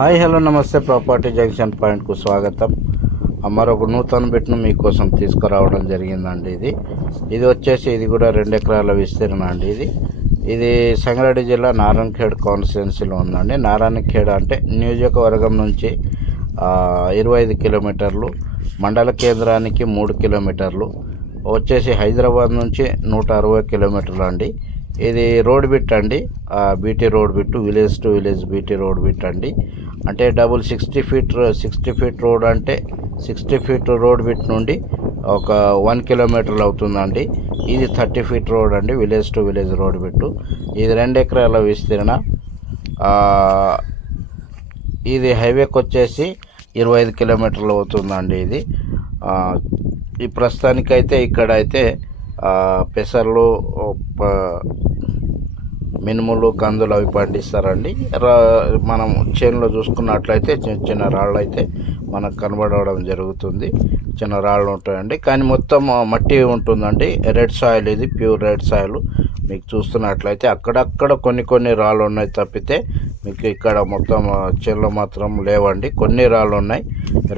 Hi hello నమస్తే, property junction పాయింట్కు స్వాగతం. మరొక నూతన బిట్ను మీకోసం తీసుకురావడం జరిగిందండి. ఇది వచ్చేసి ఇది కూడా 2 ఎకరాల విస్తీర్ణ అండి. ఇది సంగారెడ్డి జిల్లా నారాయణఖేడ్ కాన్స్టిట్యున్సీలో ఉందండి. నారాయణఖేడ్ అంటే నియోజకవర్గం నుంచి 25 కిలోమీటర్లు, మండల కేంద్రానికి 3 కిలోమీటర్లు, వచ్చేసి హైదరాబాద్ నుంచి 160 కిలోమీటర్లు అండి. ఇది రోడ్ బిట్ అండి, BT road bit, village to village BT road bit అండి. అంటే డబుల్ 60 ఫీట్ రోడ్, అంటే 60 ఫీట్ రోడ్ బిట్ నుండి ఒక 1 కిలోమీటర్లు అవుతుందండి. ఇది 30 ఫీట్ రోడ్ అండి, village to village road bit. ఇది 2 ఎకరాల విస్తీర్ణ. ఇది హైవేకి వచ్చేసి 25 కిలోమీటర్లు అవుతుందండి. ఈ ప్రస్తుతానికైతే ఇక్కడైతే పెసర్లు, మినుములు, కందులు అవి పండిస్తారండి. మనం చేనులో చూసుకున్నట్లయితే చిన్న చిన్న రాళ్ళు అయితే మనకు కనబడడం జరుగుతుంది. చిన్న రాళ్ళు ఉంటాయండి, కానీ మొత్తం మట్టి ఉంటుందండి. రెడ్ సాయిల్, ఇది ప్యూర్ రెడ్ సాయిల్. మీకు చూస్తున్నట్లయితే అక్కడక్కడ కొన్ని రాళ్ళు ఉన్నాయి తప్పితే మీకు ఇక్కడ మొత్తం చేనులో మాత్రం లేవండి. కొన్ని రాళ్ళు ఉన్నాయి.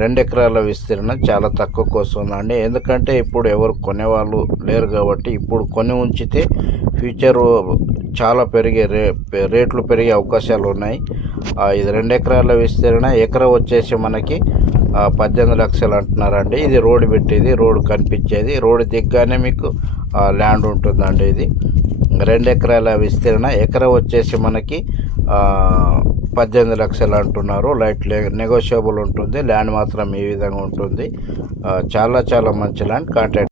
2 ఎకరాల విస్తీర్ణ చాలా తక్కువకు వస్తుందండి. ఎందుకంటే ఇప్పుడు ఎవరు కొనేవాళ్ళు లేరు కాబట్టి ఇప్పుడు కొని ఉంచితే ఫ్యూచర్ చాలా రేట్లు పెరిగే అవకాశాలు ఉన్నాయి. ఇది 2 ఎకరాల విస్తీర్ణ. ఎకరా వచ్చేసి మనకి 18 లక్షలు అంటున్నారండి. ఇది రోడ్డు పెట్టేది, రోడ్డు కనిపించేది, రోడ్డు దిగ్గానే మీకు ల్యాండ్ ఉంటుందండి. ఇది 2 ఎకరాల విస్తీర్ణ. ఎకరా వచ్చేసి మనకి 18 లక్షలు అంటున్నారు. లైట్ నెగోషియబుల్ ఉంటుంది. ల్యాండ్ మాత్రం ఈ విధంగా ఉంటుంది. చాలా మంచి ల్యాండ్. కాంటాక్ట్